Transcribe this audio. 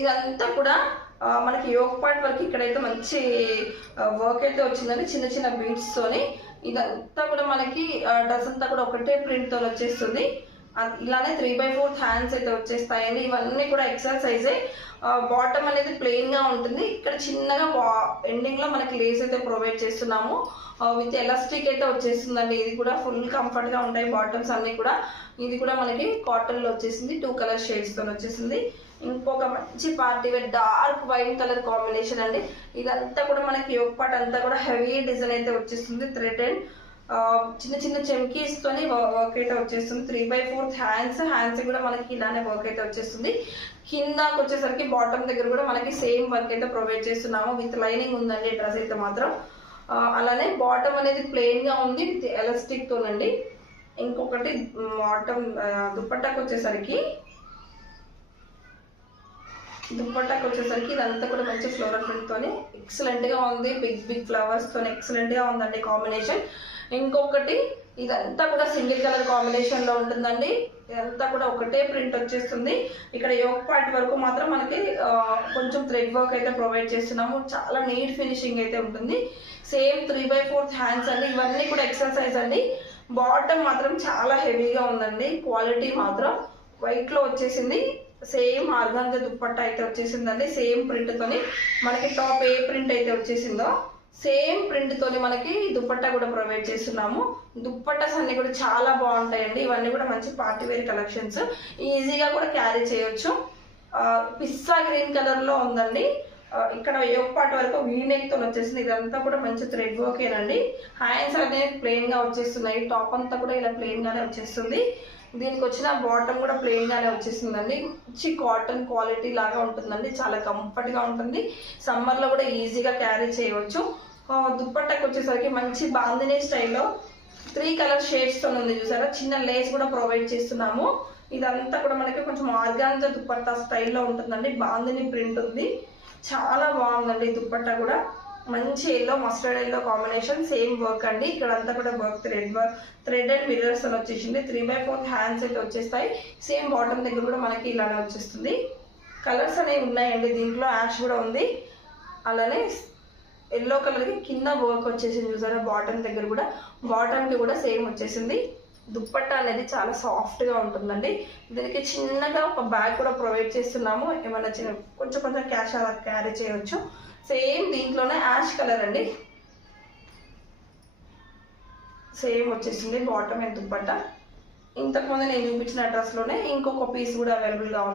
ఇదంతా కూడా మనకి యోగ్ పార్ట్ వరకు ఇక్కడైతే మంచి వర్క్ అయితే వచ్చిందండి, చిన్న చిన్న బీడ్స్ తోని. ఇదంతా కూడా మనకి డ్రెస్ అంతా కూడా ఒకటే ప్రింట్ తో వచ్చేస్తుంది. ఇలానే 3/4 హ్యాండ్స్ అయితే వచ్చేస్తాయండి. ఇవన్నీ కూడా ఎక్సెల్ సైజే. బాటమ్ అనేది ప్లెయిన్ గా ఉంటుంది. ఇక్కడ చిన్నగా ఎండింగ్ లో మనకి లేస్ అయితే ప్రొవైడ్ చేస్తున్నాము. విత్ ఎలాస్టిక్ అయితే వచ్చేస్తుందండి. ఇది కూడా ఫుల్ కంఫర్ట్ గా ఉంటాయి బాటమ్స్ అన్ని కూడా. ఇది కూడా మనకి కాటన్ లో వచ్చేసింది, 2 కలర్ షేడ్స్ తో వచ్చేసింది. ఇంకొక మంచి party wear dark wine colour combination అండి. ఇదంతా కూడా మనకి యోగ్ పార్ట్ అంతా కూడా హెవీ డిజైన్ అయితే వచ్చేస్తుంది. థ్రెడ్ అండ్ చిన్న చిన్న చెమ్కీస్ తోని వర్క్ అయితే వచ్చేస్తుంది. 3/4 హ్యాండ్స్ కూడా మనకి ఇలానే వర్క్ అయితే వచ్చేస్తుంది. కిందకి వచ్చేసరికి బాటమ్ దగ్గర కూడా మనకి సేమ్ వర్క్ అయితే ప్రొవైడ్ చేస్తున్నాము. విత్ లైనింగ్ ఉందండి డ్రెస్ అయితే మాత్రం. అలానే బాటమ్ అనేది ప్లెయిన్ గా ఉంది విత్ ఎలాస్టిక్ తోనండి. ఇంకొకటి బాటమ్ దుపట్టాకు వచ్చేసరికి ఇదంతా కూడా మంచి ఫ్లోరల్ ప్రింట్ తోని ఎక్సలెంట్ గా ఉంది. బిగ్ ఫ్లవర్స్ తోని ఎక్సలెంట్ గా ఉందండి కాంబినేషన్. ఇంకొకటి ఇదంతా కూడా సింగిల్ కలర్ కాంబినేషన్ లో ఉంటుందండి. ఇదంతా కూడా ఒకటే ప్రింట్ వచ్చేస్తుంది. ఇక్కడ యోగ్ పార్ట్ వరకు మాత్రం మనకి కొంచెం థ్రెడ్ వర్క్ అయితే ప్రొవైడ్ చేస్తున్నాము. చాలా నీట్ ఫినిషింగ్ అయితే ఉంటుంది. సేమ్ 3/4 హ్యాండ్స్ అండి. ఇవన్నీ కూడా ఎక్సెల్ సైజ్ అండి. బాటమ్ మాత్రం చాలా హెవీగా ఉందండి. క్వాలిటీ మాత్రం వైట్ లో వచ్చేసింది. సేమ్ ఆర్గాంజా దుప్పట్టా అయితే వచ్చేసిందండి. సేమ్ ప్రింట్ తోని మనకి టాప్ ఏ ప్రింట్ అయితే వచ్చేసిందో సేమ్ ప్రింట్ తోని మనకి దుపట్టా కూడా ప్రొవైడ్ చేస్తున్నాము. దుప్పట్టాస్ అన్ని కూడా చాలా బాగుంటాయండి. ఇవన్నీ కూడా మంచి పార్టీ వేర్ కలెక్షన్స్. ఈజీగా కూడా క్యారీ చేయొచ్చు. పిస్తా గ్రీన్ కలర్ లో ఉందండి. ఇక్కడ యోగ్ పార్ట్ వరకు వీనెక్ తో వచ్చేసింది. ఇదంతా కూడా మంచి థ్రెడ్ వర్కేనండి. హ్యాండ్స్ అనేవి ప్లెయిన్ గా వచ్చేస్తున్నాయి. టాప్ అంతా కూడా ఇలా ప్లెయిన్ గానే వచ్చేస్తుంది. దీనికి వచ్చిన బాటమ్ కూడా ప్లెయిన్ గానే వచ్చేసిందండి. మంచి కాటన్ క్వాలిటీ లాగా ఉంటుందండి. చాలా కంఫర్ట్ గా ఉంటుంది. సమ్మర్ లో కూడా ఈజీగా క్యారీ చేయవచ్చు. దుప్పట్టాకి వచ్చేసరికి మంచి బాందినీ స్టైల్లో 3 కలర్ షేడ్స్ తో ఉంది చూసారా. చిన్న లేస్ కూడా ప్రొవైడ్ చేస్తున్నాము. ఇదంతా కూడా మనకి కొంచెం ఆర్గాన్జా దుప్పట్టా స్టైల్లో ఉంటుందండి. బాందినీ ప్రింట్ ఉంది. చాలా బాగుందండి దుప్పట్టా కూడా. మంచి yellow mustard yellow combination. Same work అండి. ఇక్కడ అంతా కూడా వర్క్ థ్రెడ్ అండ్ మిర్రర్స్ అని వచ్చేసింది. 3/4 హ్యాండ్స్ అయితే వచ్చేస్తాయి. సేమ్ బాటమ్ దగ్గర కూడా మనకి ఇలానే వచ్చేస్తుంది. కలర్స్ అనేవి ఉన్నాయండి. దీంట్లో యాష్ కూడా ఉంది. అలానే ఎల్లో కలర్ కి కింద వర్క్ వచ్చేసింది చూసారా. బాటమ్ దగ్గర కూడా బాటమ్ కి కూడా సేమ్ వచ్చేసింది. దుప్పట్టా అనేది చాలా సాఫ్ట్ గా ఉంటుందండి. దీనికి చిన్నగా ఒక బ్యాగ్ కూడా ప్రొవైడ్ చేస్తున్నాము. ఏమైనా కొంచెం క్యాష్ అలా క్యారీ చేయవచ్చు. సేమ్ దీంట్లోనే యాష్ కలర్ అండి. సేమ్ వచ్చేసింది బాటమ్ అండ్ దుపట్టా. ఇంతకుముందు నేను చూపించిన డ్రెస్ లోనే ఇంకొక పీస్ కూడా అవైలబుల్ గా ఉంది.